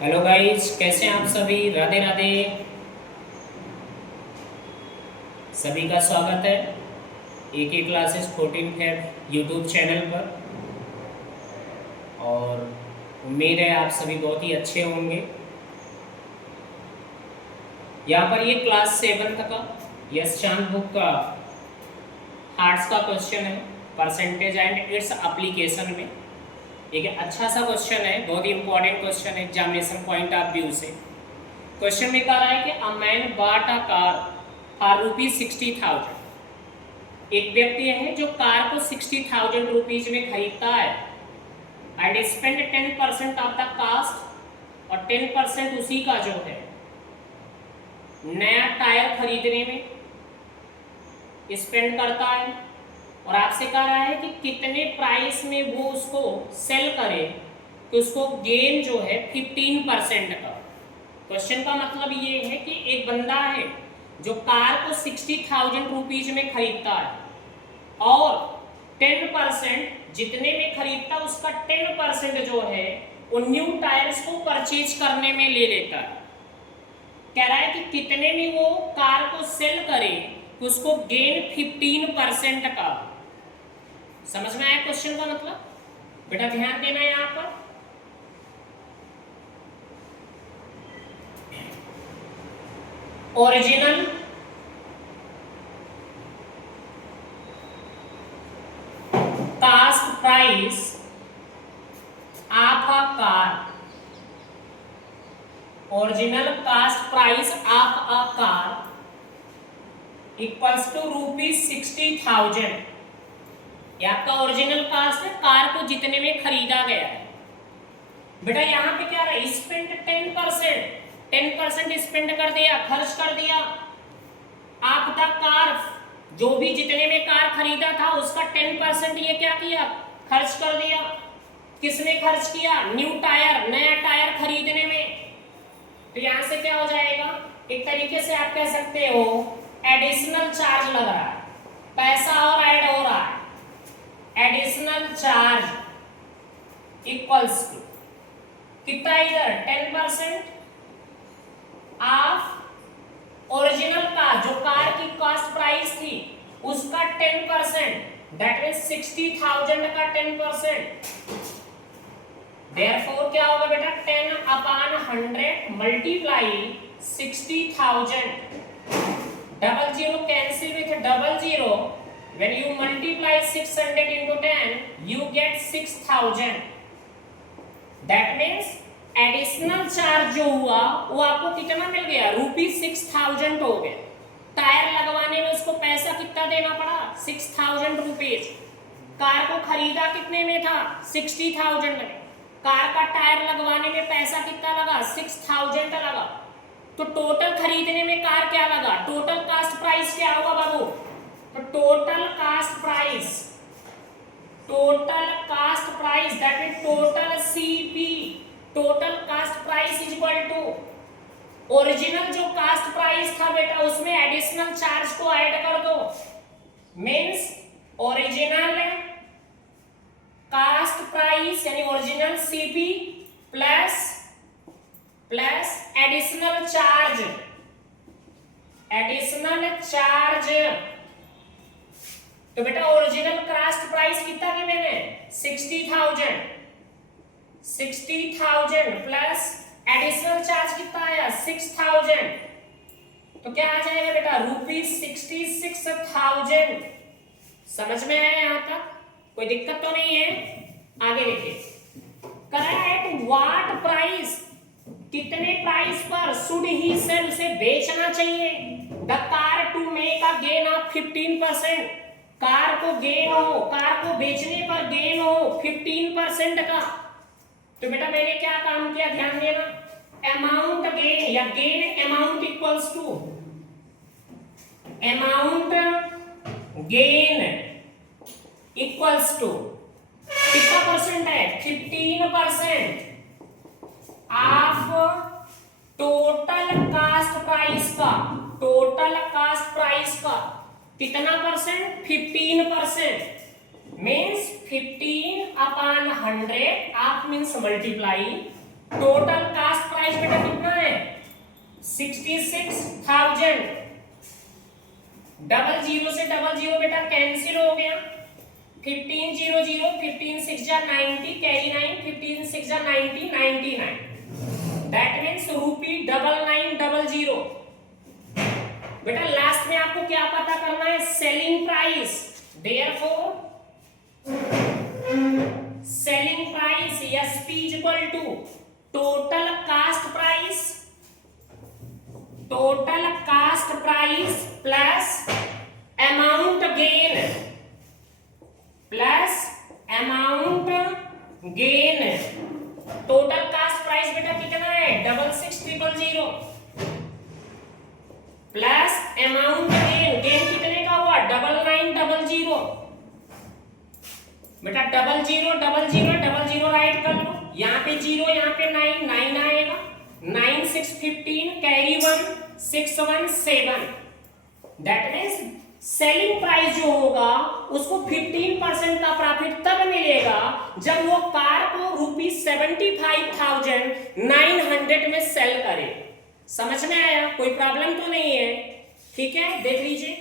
Hello guys, कैसे हैं आप सभी। राधे राधे। सभी का स्वागत है एक ही क्लासेस 14 फेब यूट्यूब चैनल पर। और उम्मीद है आप सभी बहुत ही अच्छे होंगे। यहाँ पर ये क्लास 7 का यश चांद बुक का आर्ट्स का क्वेश्चन है, परसेंटेज एंड इट्स एप्लीकेशन में। एक अच्छा सा क्वेश्चन है, बहुत ही इंपॉर्टेंट क्वेश्चन है एग्जामिनेशन पॉइंट ऑफ व्यू से। क्वेश्चन में कह रहा है कि a man bought a car for ₹60,000। एक व्यक्ति है जो कार को 60,000 रुपीज में खरीदता है and spend 10% of the cost, और 10% उसी का जो है नया टायर खरीदने में स्पेंड करता है। और आपसे कह रहा है कि कितने प्राइस में वो उसको सेल करे कि उसको गेन जो है 15% का। क्वेश्चन का मतलब ये है कि एक बंदा है जो कार को 60,000 रुपीज में खरीदता है और 10% जितने में खरीदता उसका 10% जो है वो न्यू टायर्स को परचेज करने में ले लेता है। कह रहा है कि कितने में वो कार को सेल करे तो उसको गेन 15% का। समझ में आया क्वेश्चन का मतलब? बेटा ध्यान देना है यहाँ पर। Original cost price of a car, original cost price of a car equals to ₹60,000। ये आपका ओरिजिनल कास्ट है, कार को जितने में खरीदा गया है। बेटा यहाँ पे क्या रहा, स्पेंड 10% स्पेंड कर दिया, खर्च कर दिया। आप द कार, जो भी जितने में कार खरीदा था उसका 10% ये क्या किया, खर्च कर दिया। किसने खर्च किया? न्यू टायर, नया टायर खरीदने में। तो यहां से क्या हो जाएगा, एक तरीके से आप कह सकते हो एडिशनल चार्ज लग रहा है, पैसा और ऐड हो रहा है। एडिशनल चार्ज इक्वल्स टू कितना, इधर 10% ऑफ ओरिजिनल का, जो कार की कॉस्ट प्राइस थी उसका 10%, दैट मींस 60,000 का 10%। देयरफॉर क्या होगा बेटा, 10/100 multiply 60,000। Double zero cancel with double zero, when you multiply 600 into 10 you get 6,000। that means additional charge जो हुआ वो आपको कितना मिल गया, ₹6,000 हो गया। टायर लगवाने में उसको पैसा कितना देना पड़ा, 6,000 रुपीज। कार को खरीदा कितने में था, 60,000 में। कार का टायर लगवाने में पैसा कितना लगा, 6,000 लगा। तो टोटल खरीदने में कार क्या लगा, टोटल कास्ट प्राइस क्या हुआ बाबू? तो total cost price, that mean total CP, total cost price is equal to original जो कास्ट प्राइस था बेटा उसमें एडिशनल चार्ज को ऐड कर दो। मींस ओरिजिनल कास्ट प्राइस यानी original CP plus additional charge, तो बेटा ओरिजिनल कास्ट प्राइस कितना की मैंने, 60,000 प्लस एडिशनल चार्ज कितना आया, 6,000। तो क्या आ जाएगा बेटा, ₹66,000। समझ में आया यहां तक? कोई दिक्कत तो नहीं है? आगे देखिए, करेक्ट व्हाट प्राइस, कितने प्राइस पर शुड ही सेल, उसे बेचना चाहिए। The car to make a gain of 15%, car को गेन हो, कार को बेचने पर गेन हो 15% का। तो बेटा मैंने क्या काम किया, ध्यान देना। अमाउंट गेन या gain amount equals to amount gain equals to कितना परसेंट है, 15% ऑफ टोटल कास्ट प्राइस का, टोटल कास्ट प्राइस का कितना परसेंट, 15%। मीन्स 15/100 आप means multiply total cost price बेटा कितना है 66,000। डबल जीरो से डबल जीरो बेटा कैंसिल हो गया, 1500, 15 6 जा 90, कैरी 9, 15 6 जा 90, 99। That means ₹9900। बेटा लास्ट में आपको क्या पता करना है, selling price. Therefore selling price SP equal to total cost price, total cost price plus amount gain, plus amount gain. Total cost price बेटा कितना है 66,000 प्लस अमाउंट गेन, गेन कितने का हुआ 9900। बेटा 000000 राइट कर लो, यहाँ पे 0 यहाँ पे 9 9 आएगा, 9 6 15 carry 1 6 1 7। That means selling price जो होगा उसको 15% का प्रॉफिट तब मिलेगा जब वो कार को ₹75,900 में सेल करे। समझ में आया, कोई प्रॉब्लम तो नहीं है? ठीक है, देख लीजिए।